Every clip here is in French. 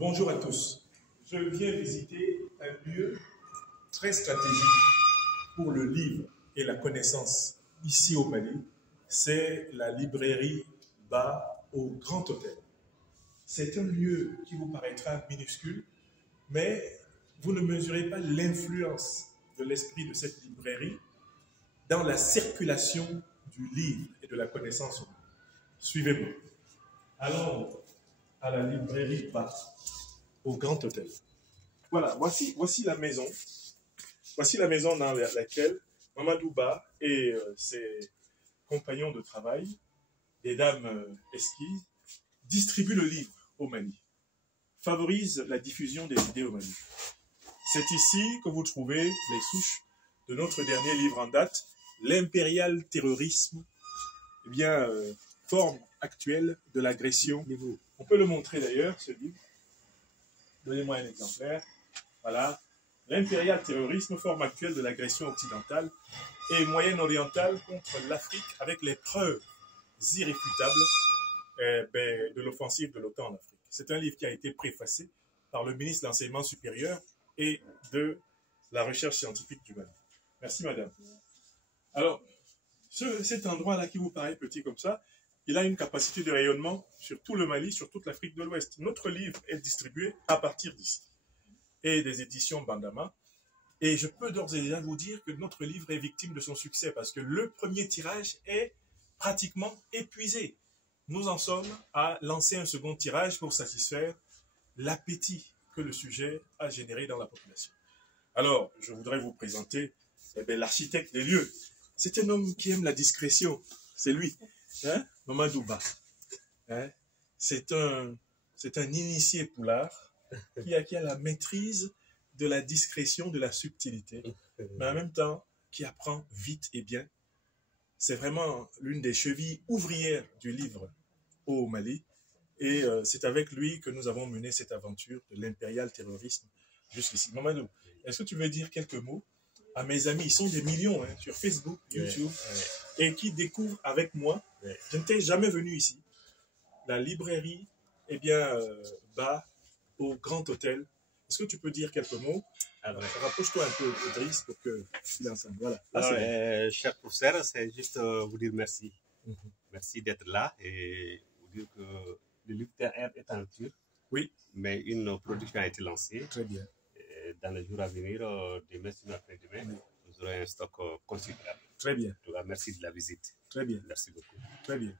Bonjour à tous. Je viens visiter un lieu très stratégique pour le livre et la connaissance ici au Mali. C'est la librairie Ba au Grand Hôtel. C'est un lieu qui vous paraîtra minuscule, mais vous ne mesurez pas l'influence de l'esprit de cette librairie dans la circulation du livre et de la connaissance au Mali. Suivez-moi. Allons à la librairie Ba au Grand Hôtel. Voilà, voici la maison. Voici la maison dans laquelle Mamadou Ba et ses compagnons de travail, les dames esquives, distribuent le livre au Mali, favorisent la diffusion des idées au Mali. C'est ici que vous trouvez les souches de notre dernier livre en date, L'impérial terrorisme, forme actuelle de l'agression. On peut le montrer d'ailleurs, ce livre. Donnez-moi un exemplaire. Voilà. L'impérial terrorisme, forme actuelle de l'agression occidentale et moyenne-orientale contre l'Afrique avec les preuves irréfutables de l'offensive de l'OTAN en Afrique. C'est un livre qui a été préfacé par le ministre de l'Enseignement supérieur et de la recherche scientifique du Mali. Merci, madame. Alors, cet endroit-là qui vous paraît petit comme ça, il a une capacité de rayonnement sur tout le Mali, sur toute l'Afrique de l'Ouest. Notre livre est distribué à partir d'ici et des éditions Bandama. Et je peux d'ores et déjà vous dire que notre livre est victime de son succès parce que le premier tirage est pratiquement épuisé. Nous en sommes à lancer un second tirage pour satisfaire l'appétit que le sujet a généré dans la population. Alors, je voudrais vous présenter l'architecte des lieux. C'est un homme qui aime la discrétion. C'est lui, Mamadou Ba. C'est un initié poulard qui a la maîtrise de la discrétion, de la subtilité, mais en même temps qui apprend vite et bien. C'est vraiment l'une des chevilles ouvrières du livre au Mali. Et c'est avec lui que nous avons mené cette aventure de l'impérial terrorisme jusqu'ici. Mamadou, est-ce que tu veux dire quelques mots à mes amis? Ils sont des millions sur Facebook, YouTube, et qui découvrent avec moi. Je n'étais jamais venu ici. La librairie, Ba au Grand Hôtel. Est-ce que tu peux dire quelques mots? Alors, rapproche-toi un peu, Idriss, pour qu'il est ensemble. Voilà. Cher professeur, c'est juste vous dire merci. Merci d'être là et vous dire que le livre est en lecture. Oui. Mais une production a été lancée. Très bien. Et dans les jours à venir, demain, sinon après-demain, vous aurez un stock considérable. Très bien. Merci de la visite. Très bien. Merci beaucoup. Très bien.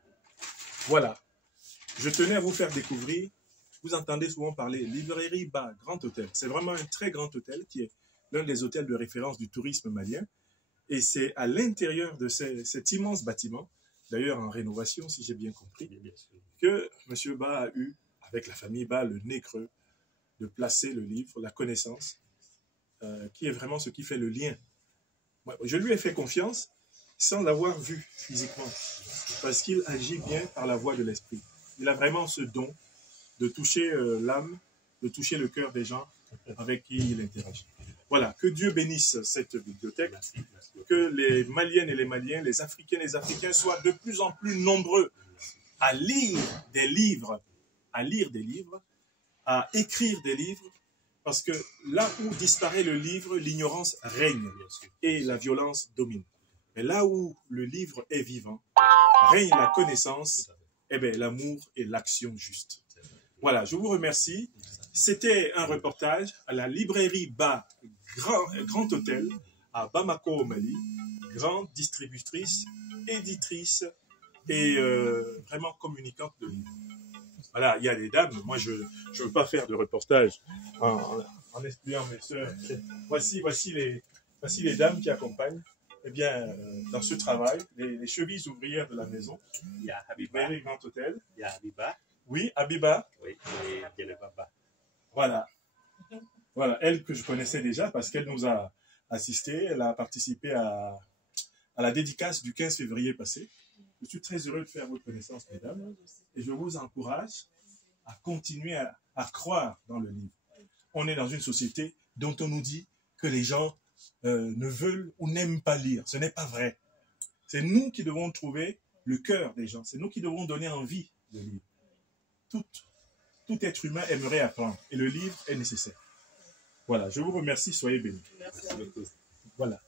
Voilà. Je tenais à vous faire découvrir. Vous entendez souvent parler librairie Ba, Grand Hôtel. C'est vraiment un très grand hôtel qui est l'un des hôtels de référence du tourisme malien. Et c'est à l'intérieur de cet immense bâtiment, d'ailleurs en rénovation, si j'ai bien compris, que M. Ba a eu, avec la famille Ba, le nez creux de placer le livre, la connaissance, qui est vraiment ce qui fait le lien. Moi, je lui ai fait confiance sans l'avoir vu physiquement, parce qu'il agit bien par la voie de l'esprit. Il a vraiment ce don de toucher l'âme, de toucher le cœur des gens avec qui il interagit. Voilà, que Dieu bénisse cette bibliothèque, que les Maliennes et les Maliens, les Africaines et les Africains soient de plus en plus nombreux à lire des livres, à écrire des livres, parce que là où disparaît le livre, l'ignorance règne et la violence domine. Mais là où le livre est vivant, règne la connaissance, l'amour et l'action juste. Voilà, je vous remercie. C'était un reportage à la librairie Ba, Grand Hôtel, à Bamako au Mali, grande distributrice, éditrice et vraiment communicante de livres. Voilà, il y a des dames. Moi, je ne veux pas faire de reportage en excluant mes sœurs. Voici les dames qui accompagnent dans ce travail, les chevilles ouvrières de la maison. Il y a Habiba. Grand Hôtel. Il y a Habiba. Oui, Habiba. Oui, et Djenebaba. Voilà. Voilà, elle que je connaissais déjà parce qu'elle nous a assisté. Elle a participé à la dédicace du 15 février passé. Je suis très heureux de faire votre connaissance, mesdames. Et je vous encourage à continuer à croire dans le livre. On est dans une société dont on nous dit que les gens ne veulent ou n'aiment pas lire. Ce n'est pas vrai. C'est nous qui devons trouver le cœur des gens. C'est nous qui devons donner envie de lire. Toute tout être humain aimerait apprendre. Et le livre est nécessaire. Voilà, je vous remercie, soyez bénis. Merci. Merci beaucoup. Voilà.